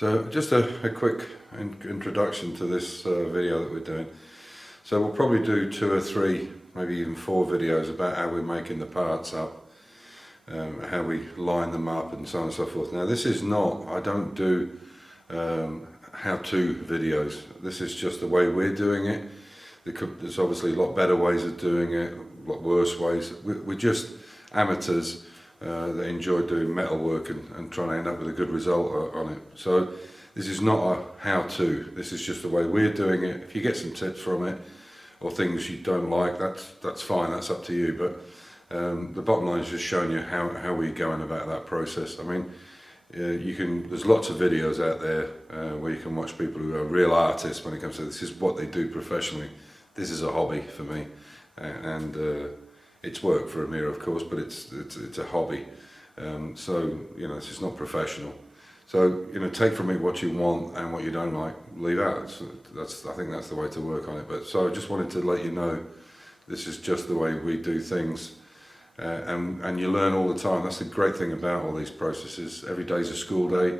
So just a quick introduction to this video that we're doing. So we'll probably do 2 or 3, maybe even 4 videos about how we're making the parts up, how we line them up and so on and so forth. Now this is not, I don't do how-to videos. This is just the way we're doing it. There's obviously a lot better ways of doing it, a lot worse ways. We're just amateurs that enjoy doing metal work and trying to end up with a good result on it. So this is not a how-to, this is just the way we're doing it. If you get some tips from it or things you don't like, that's fine, that's up to you. But the bottom line is just showing you how we're going about that process. I mean, there's lots of videos out there where you can watch people who are real artists when it comes to this is what they do professionally. This is a hobby for me, and it's work for Amir, of course, but it's a hobby. So this is not professional. So take from it what you want and what you don't like, leave out. I think that's the way to work on it. But so I just wanted to let you know, this is just the way we do things, and you learn all the time. That's the great thing about all these processes. Every day's a school day.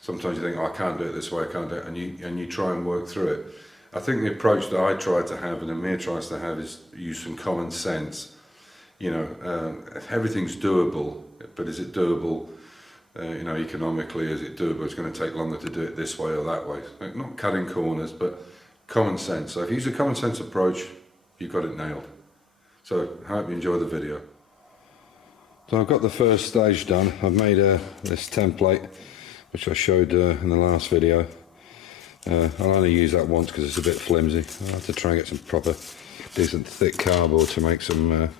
Sometimes you think, oh, I can't do it this way, I can't do it, and you try and work through it. I think the approach that I try to have and Amir tries to have is use some common sense. Everything's doable, but is it doable, economically? Is it doable? It's going to take longer to do it this way or that way. Not cutting corners, but common sense. So if you use a common sense approach, you've got it nailed. So I hope you enjoy the video. So I've got the first stage done. I've made this template, which I showed in the last video. I'll only use that once because it's a bit flimsy. I'll have to try and get some proper, decent, thick cardboard to make some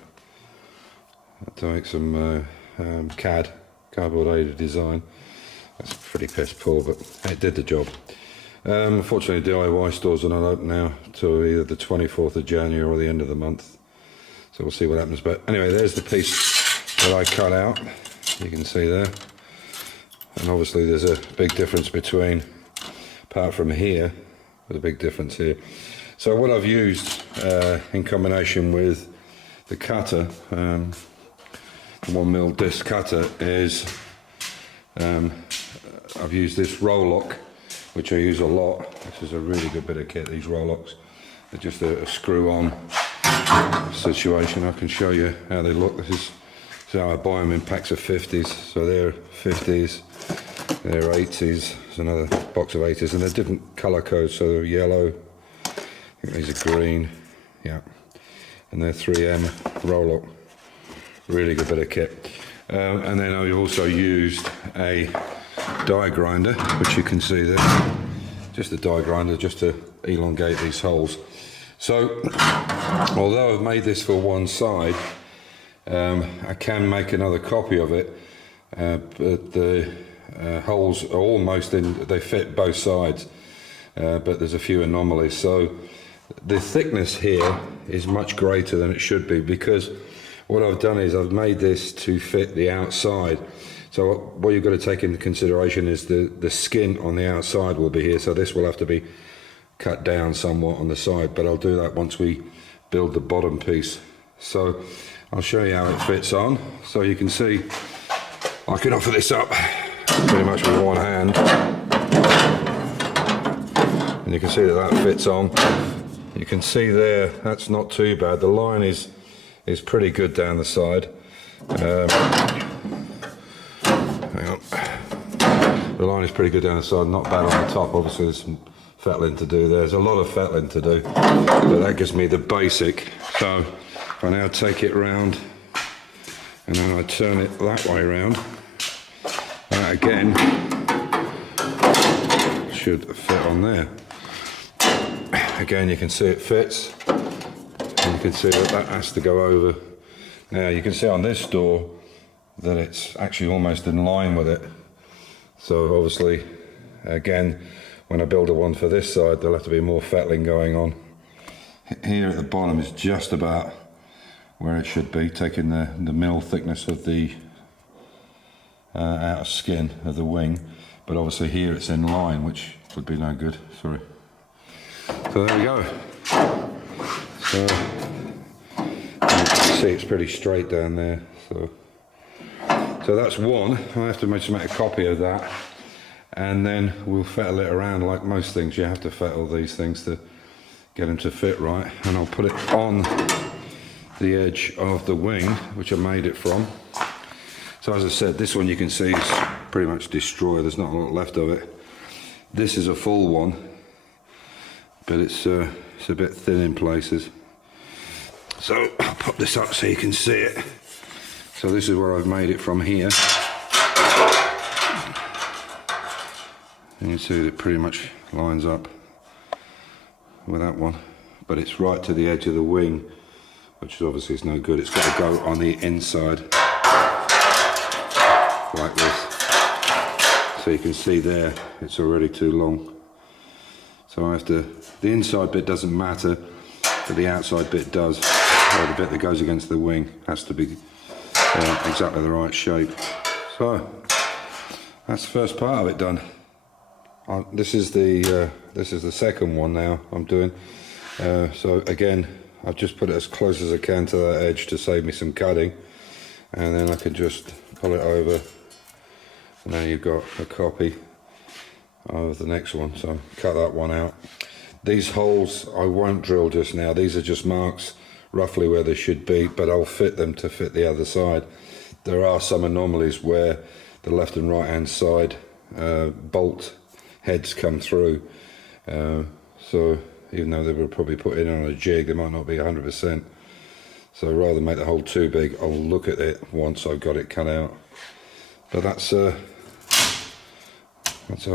CAD, cardboard aided design. That's pretty piss poor, but it did the job. Unfortunately, DIY stores are not open now till either the 24th of January or the end of the month. So we'll see what happens. But anyway, there's the piece that I cut out. You can see there. And obviously there's a big difference between, apart from here, there's a big difference here. So what I've used in combination with the cutter, the 1mm disc cutter, is I've used this roll lock, which I use a lot. This is a really good bit of kit, these roll locks. They're just a screw on situation. I can show you how they look. This is how I buy them in packs of 50s. So they're 50s, they're 80s, there's another box of 80s, and they're different colour codes. So they're yellow, I think these are green, yeah, and they're 3M roll lock. Really good bit of kit. And then I also used a die grinder, which you can see there. Just a die grinder, just to elongate these holes. So, although I've made this for one side, I can make another copy of it, but the holes are almost in, they fit both sides, but there's a few anomalies. So the thickness here is much greater than it should be, because what I've done is I've made this to fit the outside. So what you've got to take into consideration is the skin on the outside will be here, so this will have to be cut down somewhat on the side, but I'll do that once we build the bottom piece. So I'll show you how it fits on. So you can see I can offer this up pretty much with one hand, and you can see that fits on. You can see there, that's not too bad. The line is pretty good down the side. Hang on. The line is pretty good down the side, not bad on the top. Obviously there's some fettling to do. There's a lot of fettling to do, but that gives me the basic. So if I now take it round and then I turn it that way round, that again should fit on there. Again, you can see it fits, and you can see that has to go over. Now you can see on this door that it's actually almost in line with it. So obviously, again, when I build a one for this side, there'll have to be more fettling going on. Here at the bottom is just about where it should be, taking the mil thickness of the outer skin of the wing, but obviously here it's in line, which would be no good, sorry. So there we go. So you can see it's pretty straight down there. So that's one. I have to make a copy of that. and then we'll fettle it around. Like most things, you have to fettle these things to get them to fit right, and I'll put it on the edge of the wing which I made it from. So as I said, this one you can see is pretty much destroyed, there's not a lot left of it. This is a full one, but it's a bit thin in places. So I'll pop this up so you can see it. So this is where I've made it from here. And you can see that it pretty much lines up with that one, but it's right to the edge of the wing, which obviously is no good. It's got to go on the inside like this. So you can see there, it's already too long. So I have to, the inside bit doesn't matter, but the outside bit does. Or the bit that goes against the wing has to be exactly the right shape. So that's the first part of it done. This is the second one now I'm doing. So again, I've just put it as close as I can to that edge to save me some cutting, and then I can just pull it over, and now you've got a copy of the next one. So cut that one out. These holes I won't drill just now. These are just marks roughly where they should be, but I'll fit them to fit the other side. There are some anomalies where the left and right hand side bolt heads come through, so even though they were probably put in on a jig, they might not be 100%. So rather than make the hole too big, I'll look at it once I've got it cut out. But that's how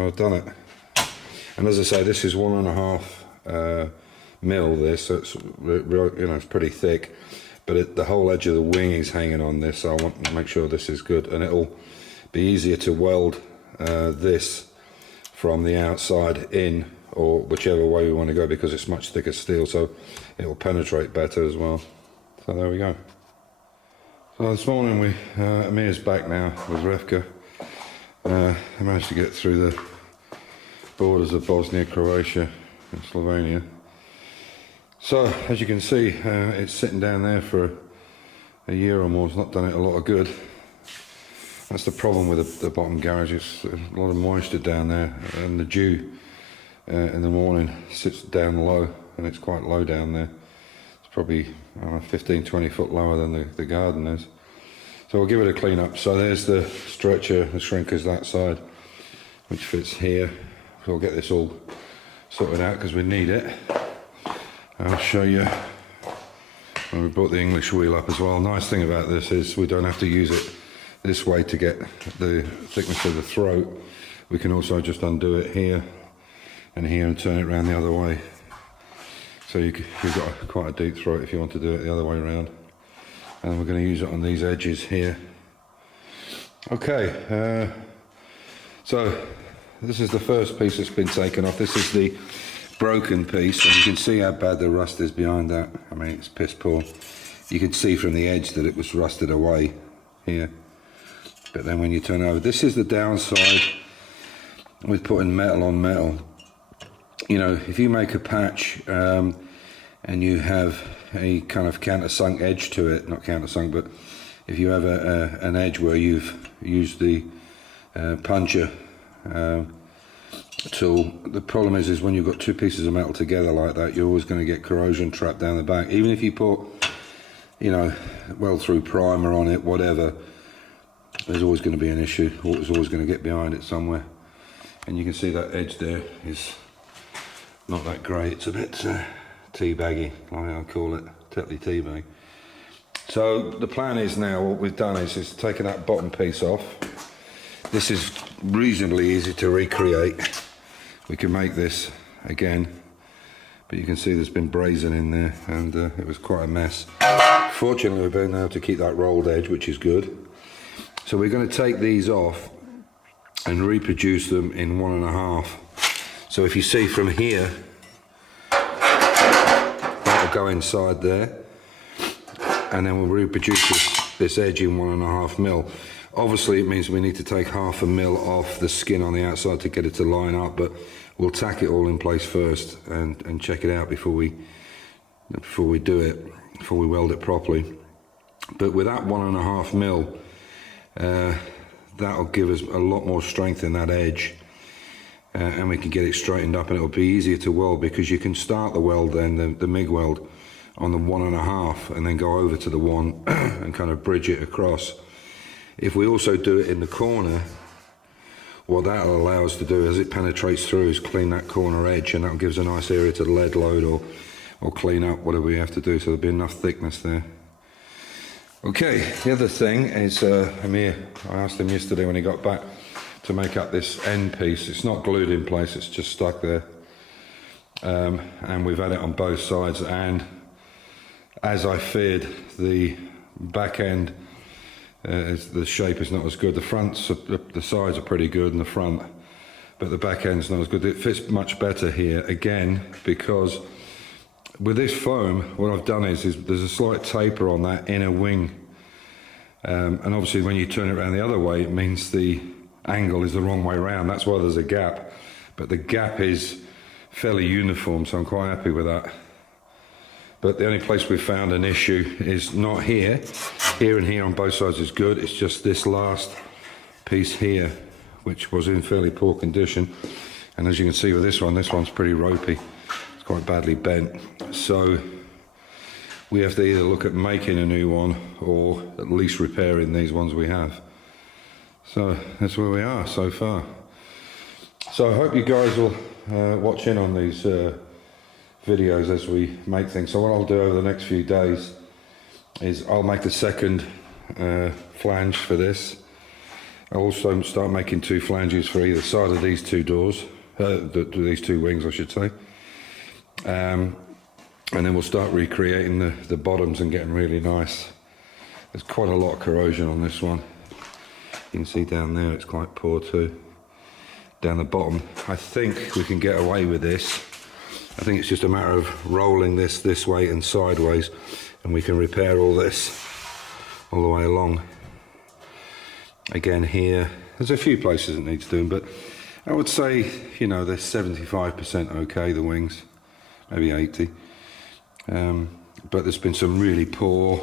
I've done it. And as I say, this is 1.5 mil. This, so it's, you know, it's pretty thick, but the whole edge of the wing is hanging on this. So I want to make sure this is good, and it'll be easier to weld this from the outside in, or whichever way we want to go, because it's much thicker steel, so it will penetrate better as well. So there we go. So this morning Amir's back now with Revka. I managed to get through the borders of Bosnia, Croatia and Slovenia. So as you can see, it's sitting down there for a year or more. It's not done it a lot of good. That's the problem with the bottom garage. It's a lot of moisture down there, and the dew in the morning sits down low, and it's quite low down there. It's probably 15-20 foot lower than the garden is. So we'll give it a clean up. So there's the stretcher, the shrinkers that side, which fits here. So we'll get this all sorted out because we need it. I'll show you when we brought the English wheel up as well. Nice thing about this is we don't have to use it this way to get the thickness of the throat. We can also just undo it here and here and turn it around the other way. So you've got quite a deep throat if you want to do it the other way around. And we're going to use it on these edges here. Okay, so this is the first piece that's been taken off. This is the broken piece, and you can see how bad the rust is behind that. I mean, it's piss poor. You can see from the edge that it was rusted away here. But then when you turn over, this is the downside with putting metal on metal. You know, if you make a patch and you have a kind of countersunk edge to it, not countersunk, but if you have an edge where you've used the puncher tool, the problem is when you've got two pieces of metal together like that, you're always going to get corrosion trapped down the back. Even if you put, you know, well through primer on it, whatever, there's always going to be an issue. It's always going to get behind it somewhere. And you can see that edge there is not that great. It's a bit teabaggy, like I call it, Tetley teabag. So the plan is now, what we've done is taken that bottom piece off. This is reasonably easy to recreate. We can make this again, but you can see there's been brazen in there, and it was quite a mess. Fortunately, we've been able to keep that rolled edge, which is good. So we're going to take these off and reproduce them in 1.5. So if you see from here, that'll go inside there, and then we'll reproduce this edge in 1.5 mil. Obviously it means we need to take 0.5 mil off the skin on the outside to get it to line up, but we'll tack it all in place first and check it out before we do it, before we weld it properly. But with that 1.5 mil, that'll give us a lot more strength in that edge, and we can get it straightened up, and it'll be easier to weld, because you can start the weld then, the MIG weld, on the 1.5 and then go over to the 1 and kind of bridge it across. If we also do it in the corner, what that'll allow us to do as it penetrates through is clean that corner edge, and that gives a nice area to lead load or clean up whatever we have to do, so there'll be enough thickness there. Okay, the other thing is Amir, I asked him yesterday when he got back to make up this end piece. It's not glued in place, it's just stuck there, and we've had it on both sides, and as I feared, the back end, the shape is not as good. The sides are pretty good in the front, but the back end's not as good. It fits much better here, again, because with this foam, what I've done is there's a slight taper on that inner wing, and obviously when you turn it around the other way, it means the angle is the wrong way around. That's why there's a gap, but the gap is fairly uniform, so I'm quite happy with that. But the only place we've found an issue is not here. Here and here on both sides is good. It's just this last piece here, which was in fairly poor condition. And as you can see with this one's pretty ropey. It's quite badly bent. So we have to either look at making a new one or at least repairing these ones we have. So that's where we are so far. So I hope you guys will watch in on these videos as we make things. So what I'll do over the next few days is I'll make the second flange for this. I'll also start making 2 flanges for either side of these 2 doors, these 2 wings I should say, and then we'll start recreating the bottoms and getting really nice. There's quite a lot of corrosion on this one. You can see down there it's quite poor too. Down the bottom, I think we can get away with this. I think it's just a matter of rolling this way and sideways, and we can repair all this all the way along. Again here, there's a few places that needs doing, but I would say, you know, they're 75% okay, the wings, maybe 80. But there's been some really poor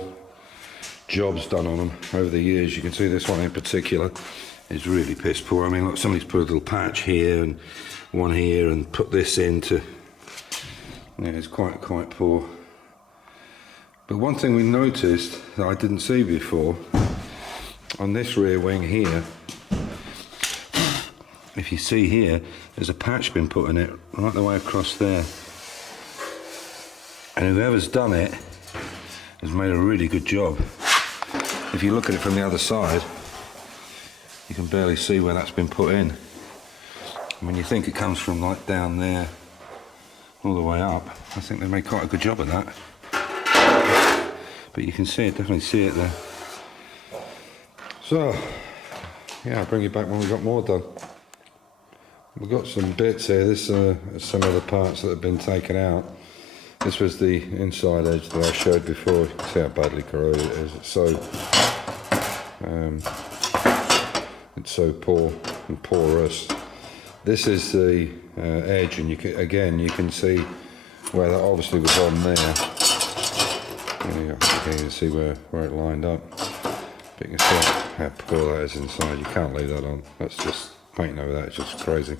jobs done on them over the years. You can see this one in particular is really piss poor. I mean, look, somebody's put a little patch here and one here and put this into. Yeah, it's quite poor. But one thing we noticed that I didn't see before, on this rear wing here, if you see here, there's a patch been put in it right the way across there. And whoever's done it has made a really good job. If you look at it from the other side, you can barely see where that's been put in. And when you think it comes from like down there all the way up, I think they made quite a good job of that. But you can see it, definitely see it there. So, yeah, I'll bring you back when we've got more done. We've got some bits here. This some of the parts that have been taken out. This was the inside edge that I showed before. You can see how badly corroded it is. It's so poor and porous. This is the edge, and you can see where that obviously was on there. You can see where it lined up. But you can see how poor that is inside. You can't leave that on. That's just painting over that. It's just crazy.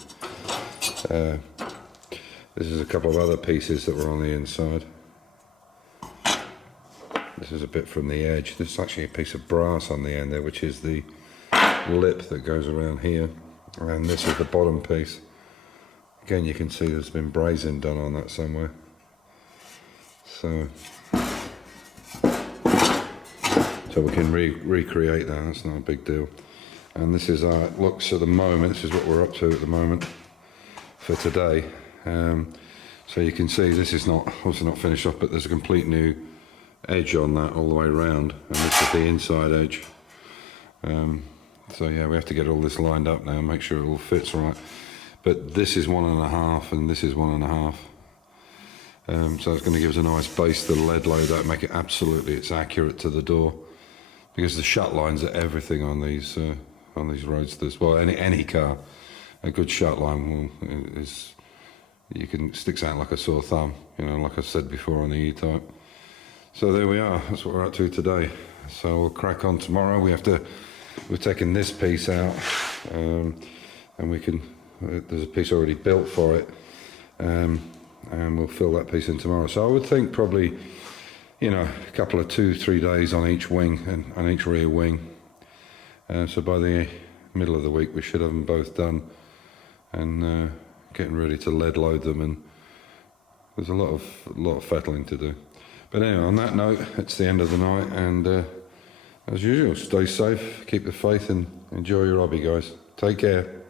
This is a couple of other pieces that were on the inside. This is a bit from the edge. This is actually a piece of brass on the end there, which is the lip that goes around here. And this is the bottom piece. Again, you can see there's been brazing done on that somewhere. So we can recreate that. That's not a big deal. And this is how it looks at the moment. This is what we're up to at the moment for today. So you can see this is obviously not finished off, but there's a complete new edge on that all the way around, and this is the inside edge. So yeah, we have to get all this lined up now and make sure it all fits right. But this is 1.5 and this is 1.5. So it's going to give us a nice base to lead load that, make it absolutely accurate to the door, because the shut lines are everything on these roadsters. Well, any car, a good shut line is, you can sticks out like a sore thumb, you know, like I said before on the E-Type. So there we are. That's what we're up to today. So we'll crack on tomorrow. We've taken this piece out, and we can there's a piece already built for it, and we'll fill that piece in tomorrow. So I would think probably, you know, a couple of 2-3 days on each wing and on each rear wing. So by the middle of the week we should have them both done, and getting ready to lead load them, and there's a lot of fettling to do. But anyway, on that note, it's the end of the night, and as usual, stay safe, keep the faith, and enjoy your hobby, guys. Take care.